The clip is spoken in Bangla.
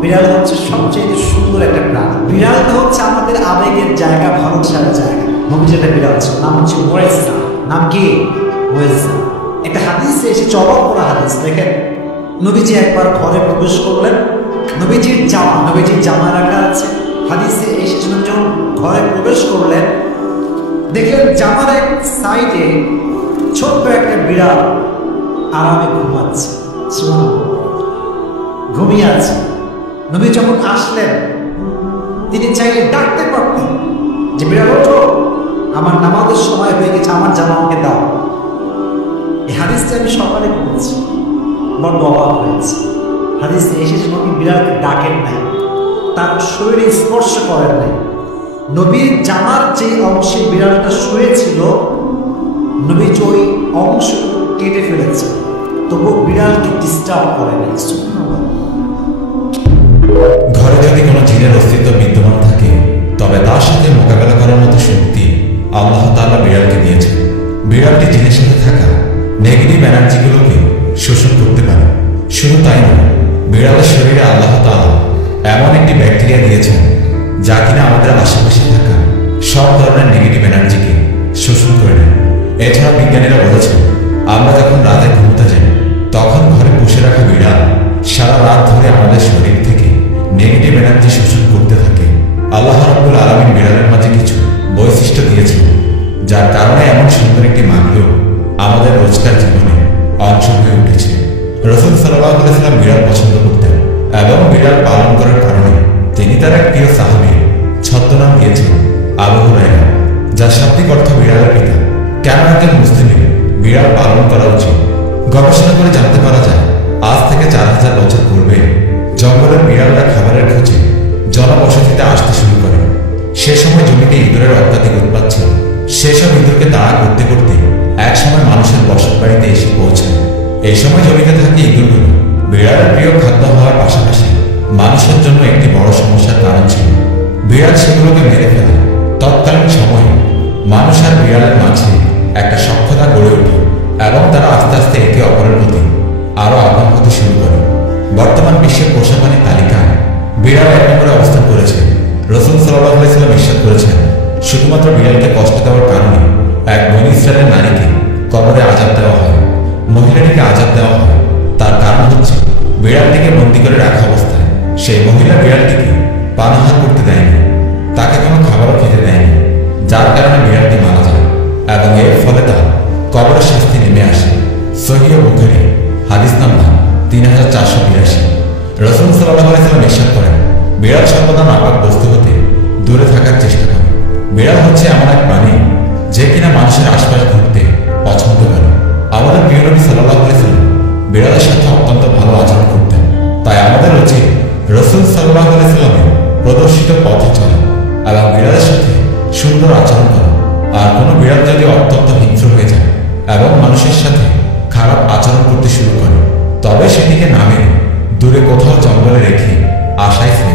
বিড়াল হচ্ছে সবচেয়ে সুন্দর একটা প্রাণী। বিড়ালটা হচ্ছে আমাদের আবেগের জায়গা, ভালোবাসার জায়গা। নবীজি একটা বিড়াল ছিল, নাম হচ্ছে ওয়েসা। নাম কি? ওয়েসা। একটা হাদিসে এসে অবাক করা হাদিস দেখেন। নবীজি একবার ঘরে প্রবেশ করলেন, নবীজির জামা রাখা আছে। হাদিসে এসেছে নবী যখন ঘরে প্রবেশ করলেন, দেখলেন জামার এক সাইডে ছোট্ট একটা বিড়াল আরামে ঘুমাচ্ছে, ঘুমিয়ে আছে। নবী যখন আসলেন, তিনি চাইলে ডাকতে পারতেন যে বিড়াল ওঠো, আমার নামাজের সময় হয়ে গেছে, আমার জামা আমাকে দাও। এই হাদিসটা আমি সকালে পড়েছি, বড্ড অবাক হয়েছে। হাদিসে এসেছে নবী বিড়ালকে ডাকেন নাই, তার শরীরে স্পর্শ করেন নাই। নবীর জামার যে অংশে বিড়ালটা শুয়েছিল, নবী ওই অংশ কেটে ফেলেছে, তবু বিড়ালকে ডিস্টার্ব করে নাই। ঘরে যদি কোনো জিনের অস্তিত্ব বিদ্যমান থাকে, তবে তার সাথে মোকাবেলা করার মতো শক্তি আল্লাহ তাআলা বিড়ালকে দিয়েছেন। বিড়ালটি জিনের সাথে থাকা নেগেটিভ এনার্জিগুলোকে শোষণ করতে পারে। শুধু তাই নয়, বিড়ালের শরীরে আল্লাহ তাআলা এমন একটি ব্যাকটেরিয়া দিয়েছেন যা কিনা আমাদের আশেপাশে থাকা সব ধরনের নেগেটিভ এনার্জিকে শোষণ করে নেয়। এছাড়া বিজ্ঞানীরা বলেছেন, আমরা যখন রাতে ঘুমতে যাই, তখন ঘরে বসে রাখা বিড়াল সারা রাত ধরে আমাদের শরীর থেকে নেগেটিভ এনার্জি শোষণ করতে থাকে। আল্লাহ রাব্বুল আলামিন বিড়ালের মাঝে কিছু বৈশিষ্ট্য দিয়েছেন, যার কারণে এমন সুন্দর একটি মাখলুক আমাদের রোজকার জীবনে অংশ হয়ে উঠেছে। রাসূল সাল্লাল্লাহু আলাইহি ওয়াসাল্লাম বিড়াল পছন্দ করতেন এবং বিড়াল পালন করার কারণে তিনি তার এক প্রিয় সাহাবীর ছদ্মনাম দিয়েছেন আবু হুরায়রা, যার শাব্দিক অর্থ বিড়ালের পিতা। কেন একজন মুসলিমের বিড়াল পালন করা উচিত? গবেষণা করে জানতে পারা যায়, আজ থেকে 4000 বছর পূর্বে জঙ্গলের বিড়ালরা খাবারের খোঁজে জনবসতিতে আসতে শুরু করে। সে সময় জমিতে ইঁদুরের অত্যাধিক উৎপাত ছিল। সেসব ইঁদুরকে তাড়া করতে করতে একসময় মানুষের বসত বাড়িতে এসে পৌঁছায়। এই সময় জমিতে থাকা ইঁদুরগুলো বিড়ালের প্রিয় খাদ্য হওয়ার পাশাপাশি মানুষের জন্য একটি বড় সমস্যার কারণ ছিল। বিড়াল সেগুলোকে মেরে ফেলে। তৎকালীন সময়ে মানুষ আর বিড়ালের মাঝে একটা সখ্যতা গড়ে ওঠে এবং তারা আস্তে আস্তে একে অপরের প্রতি আরো আপন হতে শুরু করে। বর্তমান বিশ্বের পোষা প্রাণীর তালিকায় বিড়াল 1 নম্বরে অবস্থান করেছে। রাসূল সাল্লাল্লাহু আলাইহি ওয়াসাল্লাম ইরশাদ করেছেন, শুধুমাত্র বিড়ালকে কষ্ট দেওয়ার কারণে এক বনী ইসরায়েলের নারীকে কবরে আযাব দেওয়া হয়। মহিলাটিকে আযাব দেওয়া হয়, তার কারণ হচ্ছে বিড়ালটিকে বন্দী করে রাখা অবস্থায় সেই মহিলা বিড়ালটিকে পানাহার করতে দেয়নি, তাকে কোনো খাবারও খেতে দেয়নি, যার কারণে বিড়ালটি মারা যায় এবং এর ফলে তার কবরের শাস্তি নেমে আসে। সহিহ বুখারী হাদিস নাম্বার 3482। রাসূল সাল্লাল্লাহু আলাইহি ওয়াসাল্লাম ইরশাদ করেন, বিড়াল সর্বদা নাপাক বস্তু হতে দূরে থাকার চেষ্টা করে। বিড়াল হচ্ছে এমন এক প্রাণী যে কিনা মানুষের আশপাশ ঘুরতে পছন্দ করে। আমাদের প্রিয় নবী সাল্লাল্লাহু আলাইহি ওয়াসাল্লাম বিড়ালের সাথে অত্যন্ত ভালো আচরণ করতেন। তাই আমাদের উচিত রাসূল সাল্লাল্লাহু আলাইহি ওয়াসাল্লামের প্রদর্শিত পথে চলা এবং বিড়ালের সাথে সুন্দর আচরণ করা। আর কোনো বিড়াল যদি অত্যন্ত হিংস্র হয়ে যায় এবং মানুষের সাথে খারাপ আচরণ করতে শুরু করে, তবে সেটিকে না মেরে দূরে কোথাও জঙ্গলে রেখে আশায় ফেলে